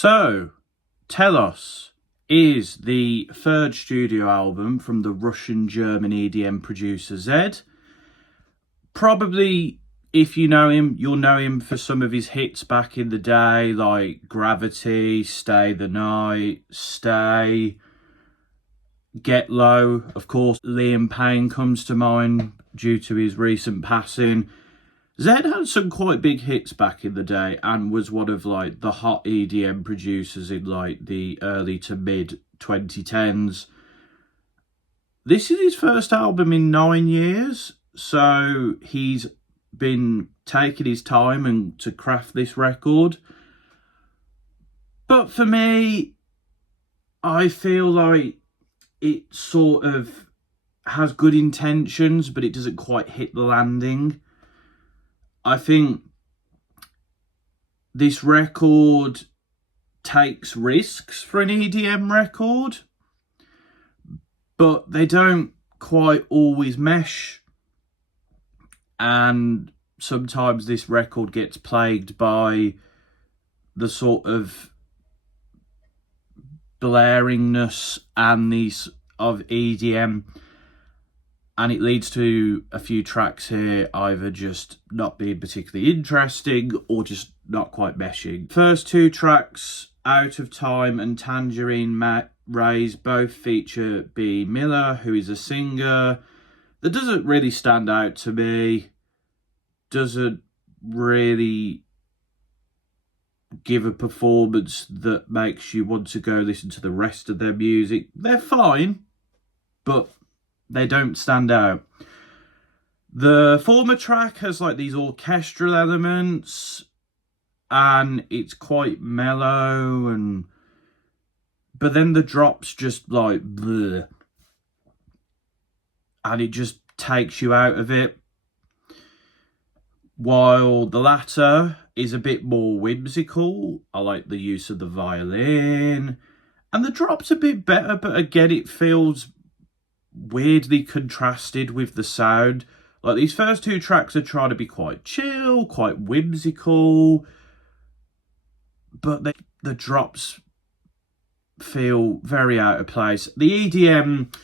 So, Telos is the third studio album from the Russian-German EDM producer Zedd. Probably, if you know him, you'll know him for some of his hits back in the day, like Gravity, Stay the Night, Stay, Get Low. Of course, Liam Payne comes to mind due to his recent passing. Zedd had some quite big hits back in the day and was one of like the hot EDM producers in like the early to mid 2010s. This is his first album in 9 years, so he's been taking his time and to craft this record. But for me, I feel like it sort of has good intentions, but it doesn't quite hit the landing. I think this record takes risks for an EDM record, but they don't quite always mesh. And sometimes this record gets plagued by the sort of blaringness and these of EDM. And it leads to a few tracks here either just not being particularly interesting or just not quite meshing. First two tracks, Out of Time and Tangerine Rays, both feature B. Miller, who is a singer that doesn't really stand out to me, doesn't really give a performance that makes you want to go listen to the rest of their music. They're fine, but they don't stand out. The former track has like these orchestral elements and it's quite mellow, but then the drops just like bleh, and it just takes you out of it. While the latter is a bit more whimsical. I like the use of the violin, and the drop's a bit better, but again it feels weirdly contrasted with the sound. Like these first two tracks are trying to be quite chill, quite whimsical, but the drops feel very out of place. The EDM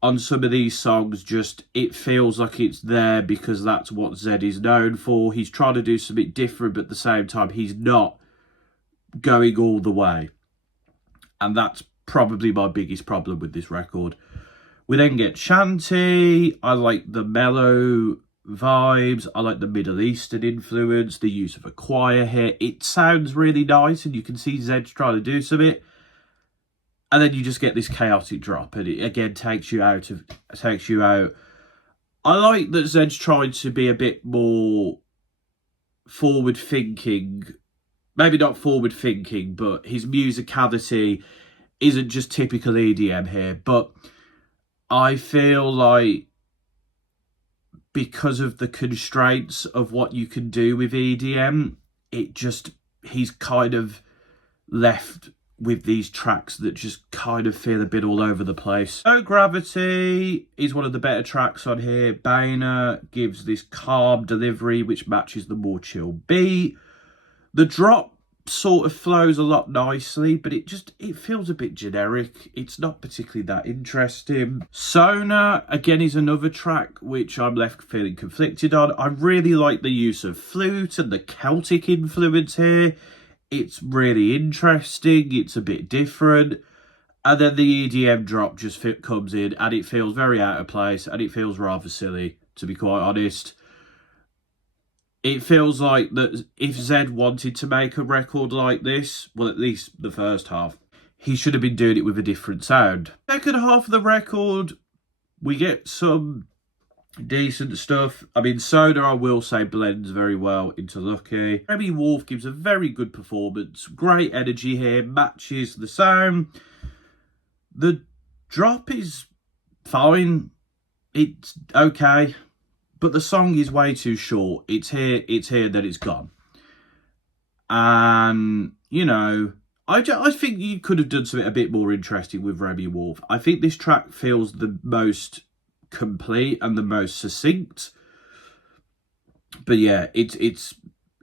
on some of these songs just, it feels like it's there because that's what Zedd is known for. He's trying to do something different, but at the same time he's not going all the way. And that's probably my biggest problem with this record. We then get Shanty. I like the mellow vibes. I like the Middle Eastern influence, the use of a choir here. It sounds really nice and you can see Zedd's trying to do something. And then you just get this chaotic drop and it again takes you out. I like that Zedd's trying to be a bit more forward thinking. Maybe not forward thinking, but his musicality isn't just typical EDM here. But I feel like because of the constraints of what you can do with EDM, he's kind of left with these tracks that just kind of feel a bit all over the place. So Gravity is one of the better tracks on here. Boehner gives this calm delivery which matches the more chill beat. The drop sort of flows a lot nicely, but it feels a bit generic. It's not particularly that interesting. Sona again is another track which I'm left feeling conflicted on. I really like the use of flute and the Celtic influence here. It's really interesting. It's a bit different. And then the EDM drop just comes in and it feels very out of place and it feels rather silly, to be quite honest. It feels like that if Zedd wanted to make a record like this, well, at least the first half, he should have been doing it with a different sound. Second half of the record, we get some decent stuff. I mean, Soda, I will say, blends very well into Lucky. Remy Wolf gives a very good performance. Great energy here, matches the sound. The drop is fine. It's okay. But the song is way too short. It's here, then it's gone. And, you know, I think you could have done something a bit more interesting with Remy Wolf. I think this track feels the most complete and the most succinct. But yeah, it's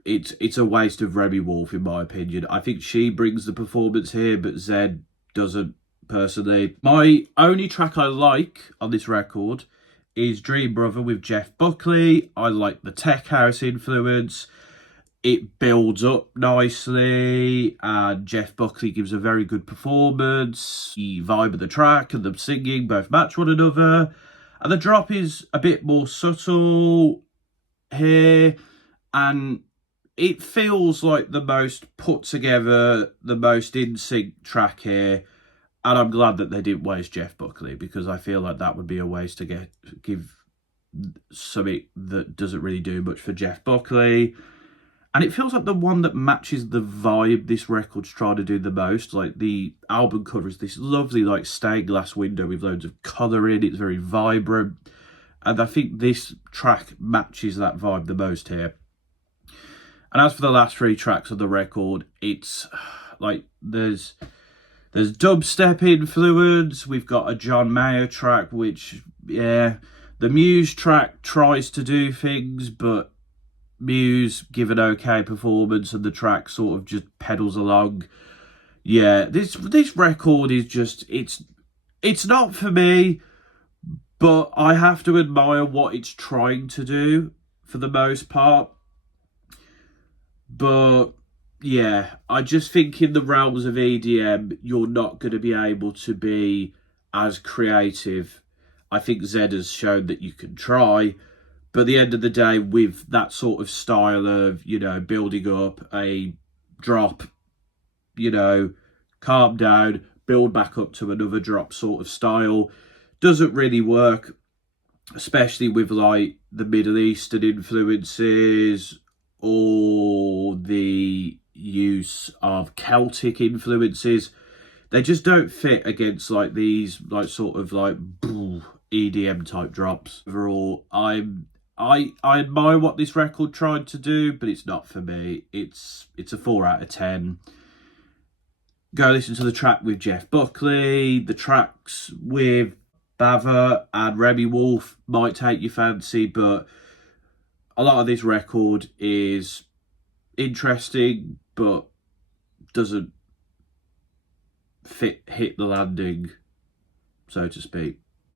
it's a waste of Remy Wolf, in my opinion. I think she brings the performance here, but Zedd doesn't, personally. My only track I like on this record is Dream Brother with Jeff Buckley. I like the tech house influence. It builds up nicely, and Jeff Buckley gives a very good performance. The vibe of the track and them singing both match one another. And the drop is a bit more subtle here, and it feels like the most put together, the most in sync track here. And I'm glad that they didn't waste Jeff Buckley, because I feel like that would be a waste to give something that doesn't really do much for Jeff Buckley. And it feels like the one that matches the vibe this record's trying to do the most. Like, the album cover is this lovely, like, stained glass window with loads of colour in. It's very vibrant. And I think this track matches that vibe the most here. And as for the last 3 tracks of the record, it's like there's dubstep influence. We've got a John Mayer track, which, yeah, the Muse track tries to do things, but Muse give an okay performance and the track sort of just pedals along. Yeah, this record is just, it's not for me, but I have to admire what it's trying to do for the most part. But yeah, I just think in the realms of EDM, you're not going to be able to be as creative. I think Zedd has shown that you can try, but at the end of the day, with that sort of style of, you know, building up a drop, you know, calm down, build back up to another drop sort of style, doesn't really work, especially with like the Middle Eastern influences or the use of Celtic influences. They just don't fit against like these like sort of like EDM type drops. Overall, I admire what this record tried to do, but it's not for me. It's a 4 out of 10. Go listen to the track with Jeff Buckley. The tracks with Bava and Remy Wolf might take your fancy, but a lot of this record is interesting, but doesn't hit the landing, so to speak.